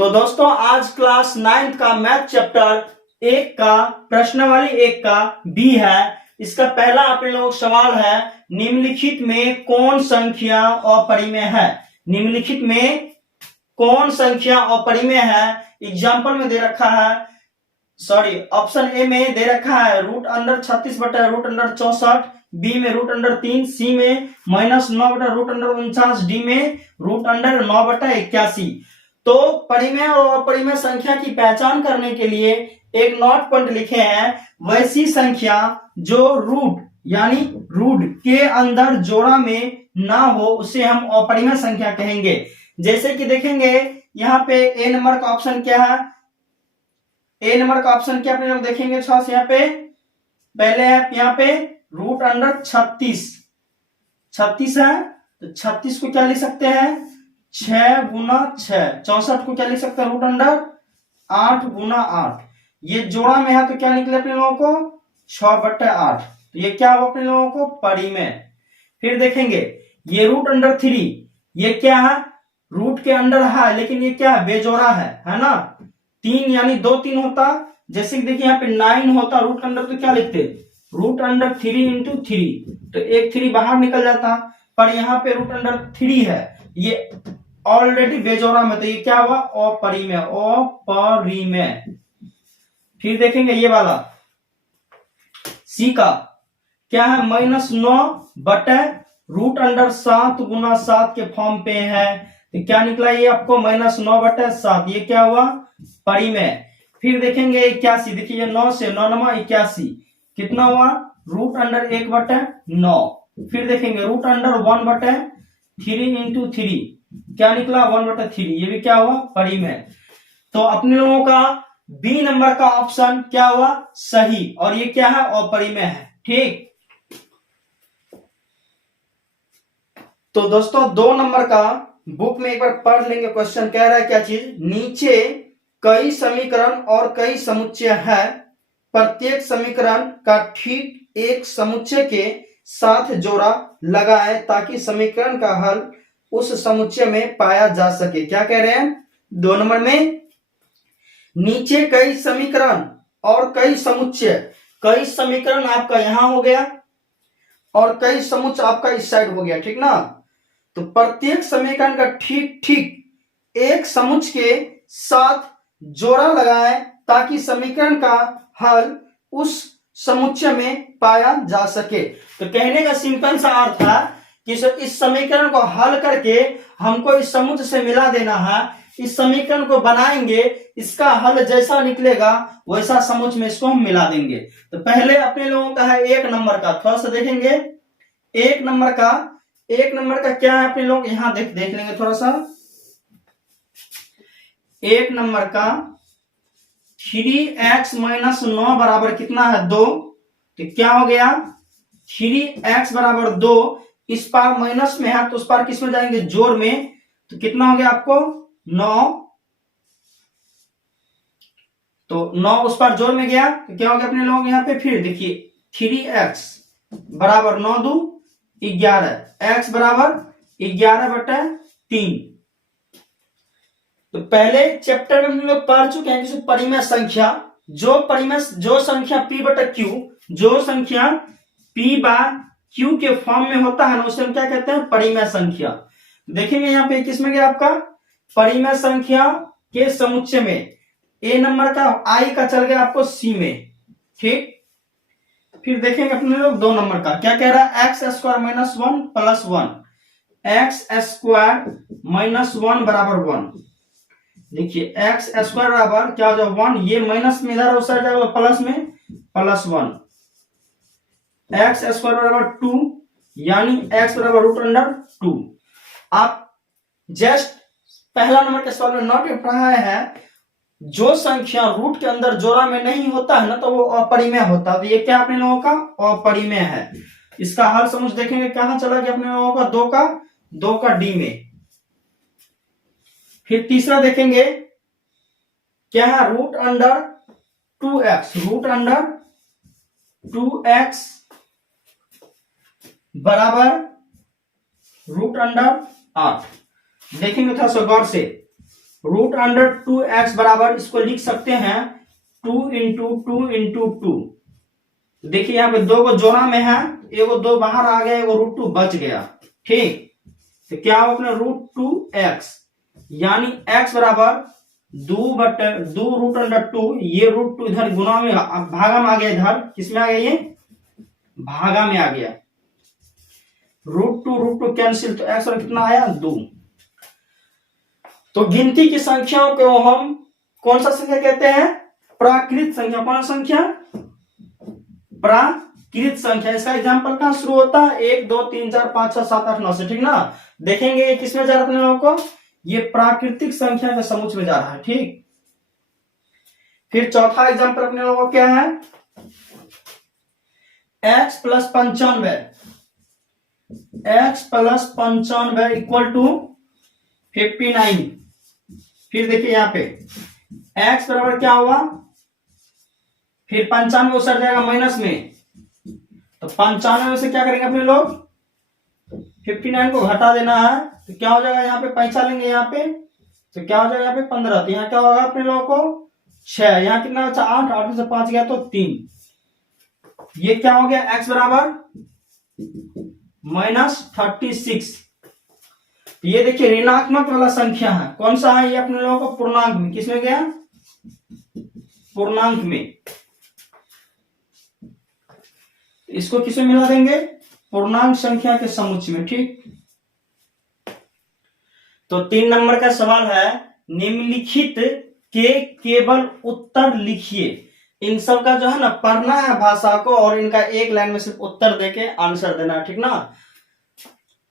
तो दोस्तों आज क्लास 9th का मैथ चैप्टर 1 का प्रश्नावली 1 का बी है। इसका पहला आप लोगों का सवाल है, निम्नलिखित में कौन संख्या अपरिमेय है। निम्नलिखित में कौन संख्या अपरिमेय है। एग्जाम्पल में दे रखा है, ऑप्शन ए में दे रखा है √36 बटा √64, बी में √3, सी में -9 बटा √49, डी में √9 बटा 81। तो परिमेय और अपरिमेय संख्या की पहचान करने के लिए एक नोट पॉइंट लिखे हैं, वैसी संख्या जो रूट यानी रूट के अंदर जोड़ा में ना हो उसे हम अपरिमेय संख्या कहेंगे। जैसे कि देखेंगे यहाँ पे ए नंबर का ऑप्शन क्या है, ए नंबर का ऑप्शन क्या अपने लोग देखेंगे छात्र, यहाँ पे पहले है यहाँ पे √36 है, तो 36 को क्या लिख सकते हैं 6 गुना 6, 64 को क्या लिख सकते हैं √8 गुना 8। ये जोड़ा में है तो क्या निकले अपने लोगों को 6/8, तो ये क्या हो अपने लोगों को परिमेय। फिर देखेंगे ये √3, ये क्या है रूट के अंदर है लेकिन ये क्या है बेजोड़ा है ना। 3 यानी 2 3 होता, जैसे कि देखिए यहाँ पे 9 होता रूट अंडर, तो क्या लिखते √3 × 3, तो एक 3 बाहर निकल जाता, पर यहाँ पे √3 है, ये ऑलरेडी बेजोड़ा में, तो ये क्या हुआ अपरिमेय, अपरिमेय। फिर देखेंगे ये वाला सी का क्या है -9 बटे √7 गुना 7 के फॉर्म पे है, तो क्या निकला ये आपको -9 बटे 7, ये क्या हुआ परिमेय। फिर देखेंगे 81, देखिए 9 से 9 × 81 कितना हुआ √1 बटे 9। फिर देखेंगे √1 बटे 3 × 3 क्या निकला 1/3, ये भी क्या हुआ परिमेय। तो अपने लोगों का बी नंबर का ऑप्शन क्या हुआ सही, और ये क्या है अपरिमेय है। ठीक, तो दोस्तों 2 नंबर का बुक में एक बार पढ़ लेंगे, क्वेश्चन कह रहा है क्या चीज, नीचे कई समीकरण और कई समुच्चय है, प्रत्येक समीकरण का ठीक एक समुच्चय के साथ जोड़ा लगाए ताकि समीकरण का हल उस समुच्चय में पाया जा सके। क्या कह रहे हैं 2 नंबर में, नीचे कई समीकरण और कई समुच्चय, कई समीकरण आपका यहां हो गया और कई समुच्चय आपका इस साइड हो गया, ठीक ना। तो प्रत्येक समीकरण का ठीक ठीक एक समुच्चय के साथ जोड़ा लगाए ताकि समीकरण का हल उस समुच्चय में पाया जा सके। तो कहने का सिंपल सा अर्थ है कि इस समीकरण को हल करके हमको इस समुच्चय से मिला देना है, इस समीकरण को बनाएंगे, इसका हल जैसा निकलेगा वैसा समुच्चय में इसको हम मिला देंगे। तो पहले अपने लोगों का है 1 नंबर का, थोड़ा सा देखेंगे 1 नंबर का क्या है अपने लोग यहां देख लेंगे थोड़ा सा। 1 नंबर का 3x - 9 बराबर कितना है 2, तो क्या हो गया 3x बराबर 2, इस पार माइनस में है तो उस पार किस में जाएंगे जोड़ में, तो कितना हो गया आपको 9, तो 9 उस पार जोड़ में गया तो क्या हो गया अपने लोग यहाँ पे। फिर देखिए 3x बराबर 9 2 11, x बराबर 11/3। तो पहले चैप्टर में हम लोग पढ़ चुके हैं कि परिमेय संख्या, जो संख्या p/q, जो संख्या p/q के फॉर्म में होता है ना उसे हम क्या कहते हैं परिमेय संख्या। देखेंगे यहाँ पे किस में गया आपका परिमेय संख्या के समुच्चय में, ए नंबर का आई का चल गया आपको सी में। ठीक, फिर देखेंगे अपने लोग 2 नंबर का क्या कह रहा है, x² - 1 + 1, x² - 1 बराबर 1। देखिए x² बराबर क्या हो जाए 1, ये माइनस में इधर उस साइड जाएगा प्लस में +1, x² बराबर 2 यानी x बराबर √2। आप जस्ट पहला नंबर के सवाल में नोट पढ़ा है, जो संख्या रूट के अंदर जोड़ा में नहीं होता है ना तो वो अपरिमेय होता है, तो ये क्या अपने लोगों का अपरिमेय है। इसका हल समझ देखेंगे कहां चला गया अपने लोगों का 2 का डी में। फिर तीसरा देखेंगे क्या है √2x बराबर √8। देखेंगे थोड़ा सा गौर से, √2x बराबर इसको लिख सकते हैं 2 × 2 × 2। देखिए यहाँ पे 2 को जोड़ा में है, एगो 2 बाहर आ गया, एगो √2 बच गया। ठीक, तो क्या हो अपने √2x, यानी x बराबर 2 ये √2 इधर गुना में भागा में आ गया, इधर किसमें आ गया, ये भागा में आ गया। √2 कैंसिल, तो x और कितना आया 2। तो गिनती की संख्याओं को हम कौन सा संख्या कहते हैं, प्राकृत संख्या। कौन संख्या, प्राकृत संख्या। इसका एग्जांपल कहां शुरू होता है, 1 2 3 4 5 6 7 8 9 से। ठीक ना, देखेंगे ये किसमें जा रहा है अपने लोगों को, ये प्राकृतिक संख्या के समूह में जा रहा है। ठीक, फिर चौथा एग्जांपल अपने लोगों को क्या है, x + 95, x + 95 = 59। फिर देखिए यहाँ पे x बराबर क्या होगा, फिर 95 उसर जाएगा माइनस में, तो 95 में से क्या करेंगे अपने लोग, 59 को घटा देना है, तो क्या हो जाएगा, यहाँ पे पैंचा लेंगे यहाँ पे, तो क्या हो जाएगा यहाँ पे 15, तो यहाँ क्या होगा अपने लोगों को 6, यहाँ कितना बचा 8, 8 से 5 गया तो 3। ये क्या हो गया, x बराबर -36। ये देखिए ऋणात्मक वाला संख्या है, कौन सा है ये अपने लोगों को, पूर्णांक में। किसमें गया, पूर्णांक में। इसको किसमें मिला देंगे, पूर्णांक संख्या के समुच्चय में। ठीक, तो 3 नंबर का सवाल है, निम्नलिखित के केवल उत्तर लिखिए। इन सब का जो है ना पढ़ना है भाषा को, और इनका एक लाइन में सिर्फ उत्तर देके आंसर देना है। ठीक ना,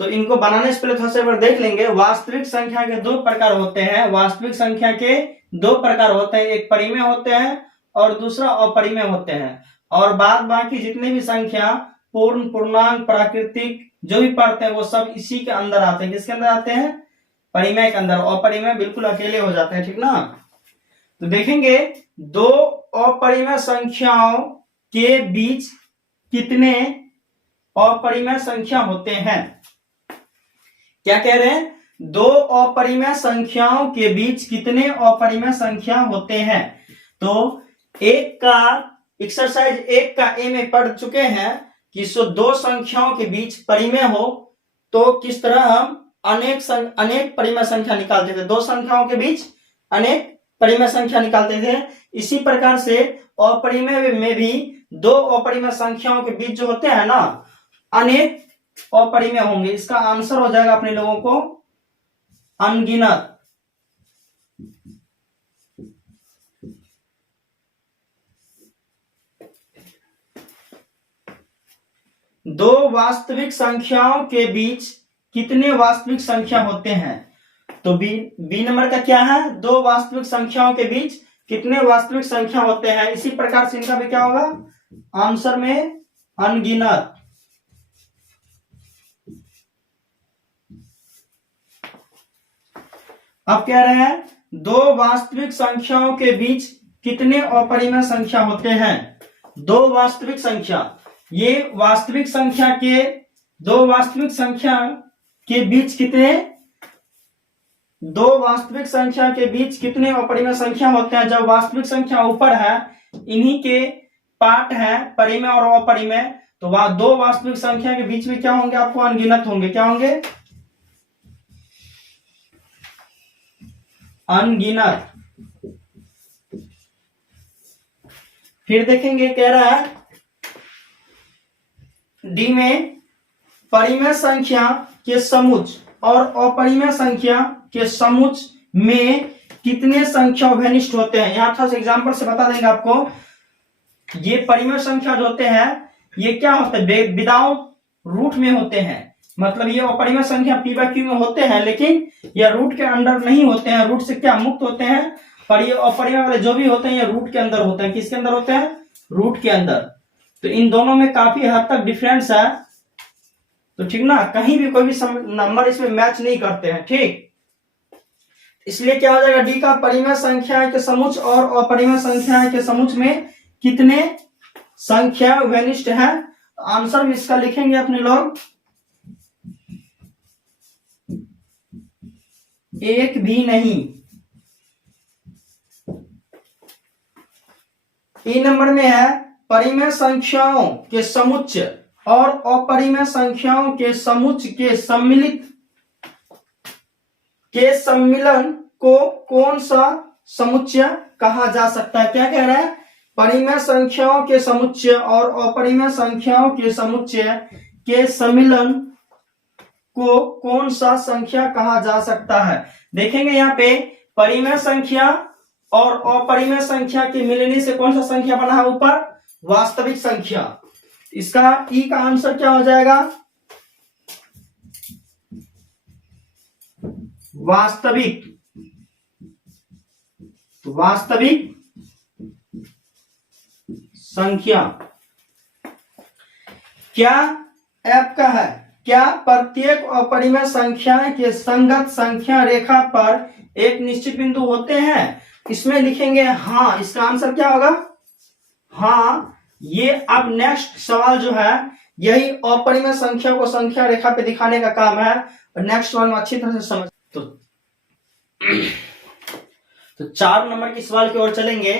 तो इनको बनाने से पहले थोड़ा सा बार देख लेंगे। वास्तविक संख्या के 2 प्रकार होते हैं, वास्तविक संख्या के 2 प्रकार होते हैं, एक परिमेय होते हैं और दूसरा अपरिमेय होते हैं। और बाद बाकी जितने भी संख्या पूर्ण, पूर्णांक, प्राकृतिक जो भी पढ़ते हैं वो सब इसी के अंदर आते हैं। किसके अंदर आते हैं, परिमेय के अंदर। अपरिमेय बिल्कुल अकेले हो जाते हैं। ठीक ना, तो देखेंगे 2 अपरिमेय संख्याओं के बीच कितने अपरिमेय संख्या होते हैं। क्या कह रहे हैं, 2 अपरिमेय संख्याओं के बीच कितने अपरिमेय संख्या होते हैं। तो एक का एक्सरसाइज 1 का ए में पढ़ चुके हैं कि 2 संख्याओं के बीच परिमेय हो तो किस तरह हम अनेक परिमेय संख्या निकालते थे। 2 संख्याओं के बीच अनेक परिमेय संख्या निकालते थे। इसी प्रकार से अपरिमेय में भी 2 अपरिमेय संख्याओं के बीच जो होते हैं ना, अनेक अपरिमेय होंगे। इसका आंसर हो जाएगा अपने लोगों को अनगिनत। दो वास्तविक संख्याओं के बीच कितने वास्तविक संख्या होते हैं। तो बी नंबर का क्या है, 2 वास्तविक संख्याओं के बीच कितने वास्तविक संख्या होते हैं। इसी प्रकार से इनका भी क्या होगा, आंसर में अनगिनत। अब कह रहे हैं 2 वास्तविक संख्याओं के बीच कितने अपरिमेय संख्या होते हैं। 2 वास्तविक संख्या, ये वास्तविक संख्या के 2 वास्तविक संख्या के बीच कितने, 2 वास्तविक संख्या के बीच कितने अपरिमेय संख्या होते हैं। जब वास्तविक संख्या ऊपर है, इन्हीं के पार्ट है परिमेय और अपरिमेय, तो 2 वास्तविक संख्या के बीच में क्या होंगे, आपको अनगिनत होंगे। क्या होंगे, अनगिनत। फिर देखेंगे, कह रहा है डी में परिमेय संख्या के समुच्चय और अपरिमेय संख्या के समुच्चय में कितने संख्या उभयनिष्ठ होते हैं। यहां था एग्जांपल से बता देंगे आपको। ये परिमेय संख्या जो होते हैं ये क्या होते हैं, विदाउट रूट में होते हैं। मतलब ये अपरिमेय संख्या p/q में होते हैं, लेकिन ये रूट के अंदर नहीं होते हैं, रूट से क्या मुक्त होते हैं। पर ये अपरिमेय वाले जो भी होते हैं ये रूट के अंदर होते हैं। किसके अंदर होते हैं, रूट के अंदर। तो इन दोनों में काफी हद तक डिफरेंस है। तो ठीक ना, कहीं भी कोई भी नंबर इसमें मैच नहीं करते हैं। ठीक, इसलिए क्या हो जाएगा, डी का परिमेय संख्या के समुच्चय और अपरिमेय संख्या के समुच्चय में कितने संख्या उभयनिष्ठ है। आंसर भी इसका लिखेंगे अपने लोग, एक भी नहीं। ई नंबर में है परिमेय संख्याओं के समुच्चय और अपरिमेय संख्याओं के समुच्चय के सम्मिलन को कौन सा समुच्चय कहा जा सकता है? क्या कह रहा है? परिमेय संख्याओं के समुच्चय और अपरिमेय संख्याओं के समुच्चय के सम्मिलन को कौन सा संख्या कहा जा सकता है? देखेंगे यहाँ पे परिमेय संख्या और अपरिमेय संख्या के मिलने से कौन सा संख्या बना है ऊपर? वास्तविक संख्या। इसका ई का आंसर क्या हो जाएगा? वास्तविक। तो वास्तविक संख्या क्या ऐप का है? क्या प्रत्येक अपरिमेय संख्या के संगत संख्या रेखा पर एक निश्चित बिंदु होते हैं? इसमें लिखेंगे हाँ। इसका आंसर क्या होगा? हाँ। ये अब नेक्स्ट सवाल जो है यही अपरिमेय संख्या को संख्या रेखा पे दिखाने का काम है और नेक्स्ट सवाल में अच्छी तरह से समझ तो 4 नंबर के सवाल की ओर चलेंगे।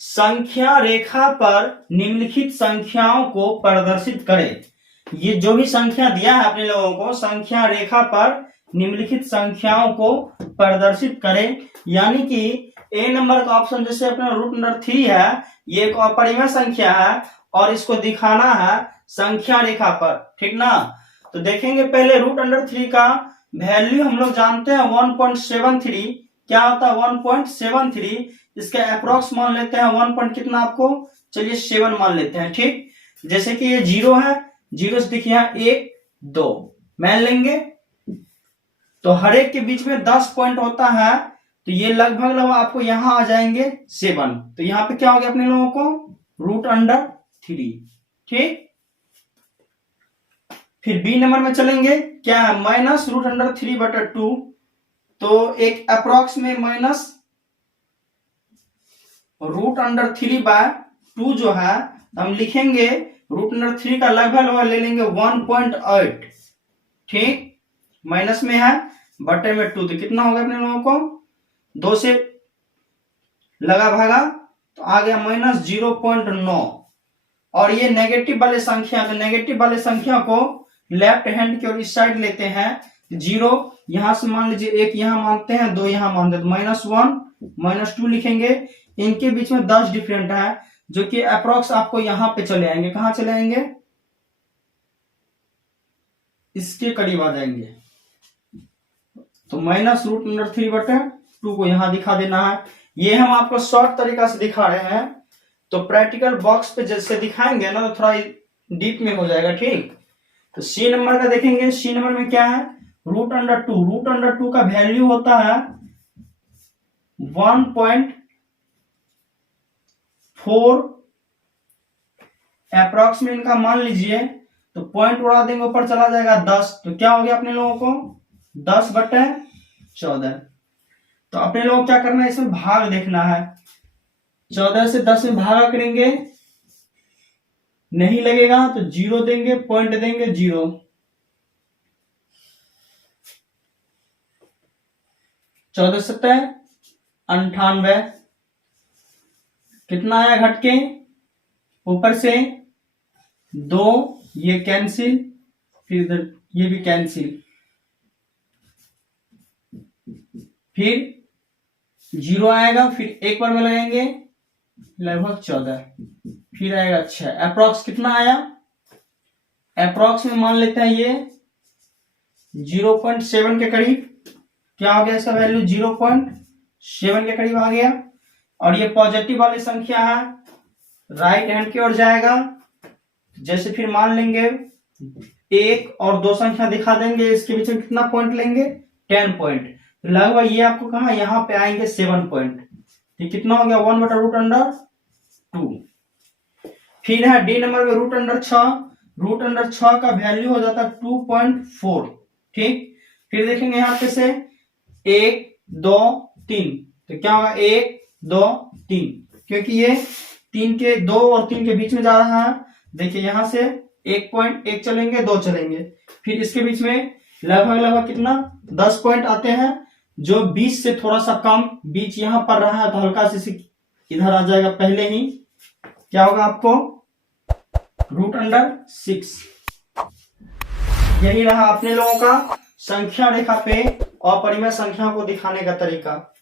संख्या रेखा पर निम्नलिखित संख्याओं को प्रदर्शित करें। ये जो भी संख्या दिया है अपने लोगों को, संख्या रेखा पर निम्नलिखित संख्याओं को प्रदर्शित करें। यानी कि ए नंबर का ऑप्शन जैसे अपना रूट नंबर 3 है, ये एक अपरिमेय संख्या है और इसको दिखाना है संख्या रेखा पर, ठीक ना। तो देखेंगे पहले रूट अंडर 3 का वैल्यू हम लोग जानते हैं 1.73। क्या होता है 1.73? इसका अप्रोक्स मान लेते हैं 1 पॉइंट कितना आपको, चलिए 7 मान लेते हैं, ठीक। जैसे कि ये 0 है, 0 से देखिए 1 2 मान लेंगे, तो हर एक के बीच में 10 पॉइंट होता है, तो ये लगभग आपको यहां आ जाएंगे 7। तो यहाँ पे क्या हो गया अपने लोगों को? रूट अंडर 3, ठीक। फिर बी नंबर में चलेंगे, क्या है? Minus root under 3/2। तो एक अप्रोक्स में माइनस रूट अंडर 3/2 जो है हम लिखेंगे रूट अंडर 3 का लगभग ले लेंगे 1.8, ठीक। माइनस में है, बटे में 2, तो कितना होगा अपने लोगों को? 2 से लगा भागा तो आ गया माइनस 0.9। और ये नेगेटिव वाले संख्या, तो नेगेटिव वाले संख्या को लेफ्ट हैंड की ओर इस साइड लेते हैं। 0 यहां से मान लीजिए, 1 यहां मानते हैं, 2 यहां मानते हैं, -1 -2 लिखेंगे। इनके बीच में 10 डिफरेंट है, जो कि अप्रोक्स आपको यहां पे चले आएंगे। कहां चले आएंगे? इसके करीब आ जाएंगे। तो माइनस रूट अंडर 3/2 को यहां दिखा देना है। ये हम आपको शॉर्ट तरीका से दिखा रहे हैं, तो प्रैक्टिकल बॉक्स पे जैसे दिखाएंगे ना तो थोड़ा डीप में हो जाएगा, ठीक। तो सी नंबर का देखेंगे, सी नंबर में क्या है? Root under 2। रूट अंडर 2 का वैल्यू होता है 1.4 अप्रोक्सीमेट इनका मान लीजिए, तो पॉइंट उड़ा देंगे, ऊपर चला जाएगा 10। तो क्या हो गया अपने लोगों को? 10/14। तो अपने लोगों को क्या करना है? इसमें भाग देखना है। 14 से 10 में भागा करेंगे, नहीं लगेगा तो 0 देंगे, पॉइंट देंगे 0। 14 7 98। कितना आया घट के? ऊपर से 2, ये कैंसिल, फिर इधर ये भी कैंसिल, फिर 0 आएगा, फिर एक बार में लगाएंगे लगभग 14, फिर आएगा 6। अप्रोक्स कितना आया? अप्रोक्स में मान लेते हैं ये 0.7 के करीब। क्या हो गया इसका वैल्यू? 0.7 के करीब आ गया। और ये पॉजिटिव वाली संख्या है, राइट हैंड की ओर जाएगा। जैसे फिर मान लेंगे 1 और 2 संख्या दिखा देंगे, इसके बीच में कितना पॉइंट लेंगे? 10 पॉइंट। लगभग ये आपको कहा यहां पे आएंगे 7 पॉइंट। ये कितना हो गया? 1/√2। फिर है डी नंबर में रूट अंडर 6। रूट अंडर 6 का वैल्यू हो जाता है 2.4, ठीक। फिर देखेंगे यहाँ पे से 1 2 3, तो क्या होगा? 1 2 3, क्योंकि ये 3 के 2 और 3 के बीच में जा रहा है। देखिए यहां से 1 चलेंगे, 2 चलेंगे, फिर इसके बीच में लगभग कितना? 10 पॉइंट आते हैं, जो 20 से थोड़ा सा कम बीच यहां पर रहा है, तो हल्का से इधर आ जाएगा पहले ही। क्या होगा आपको? √6। यही रहा अपने लोगों का संख्या रेखा पे अपरिमेय संख्या को दिखाने का तरीका।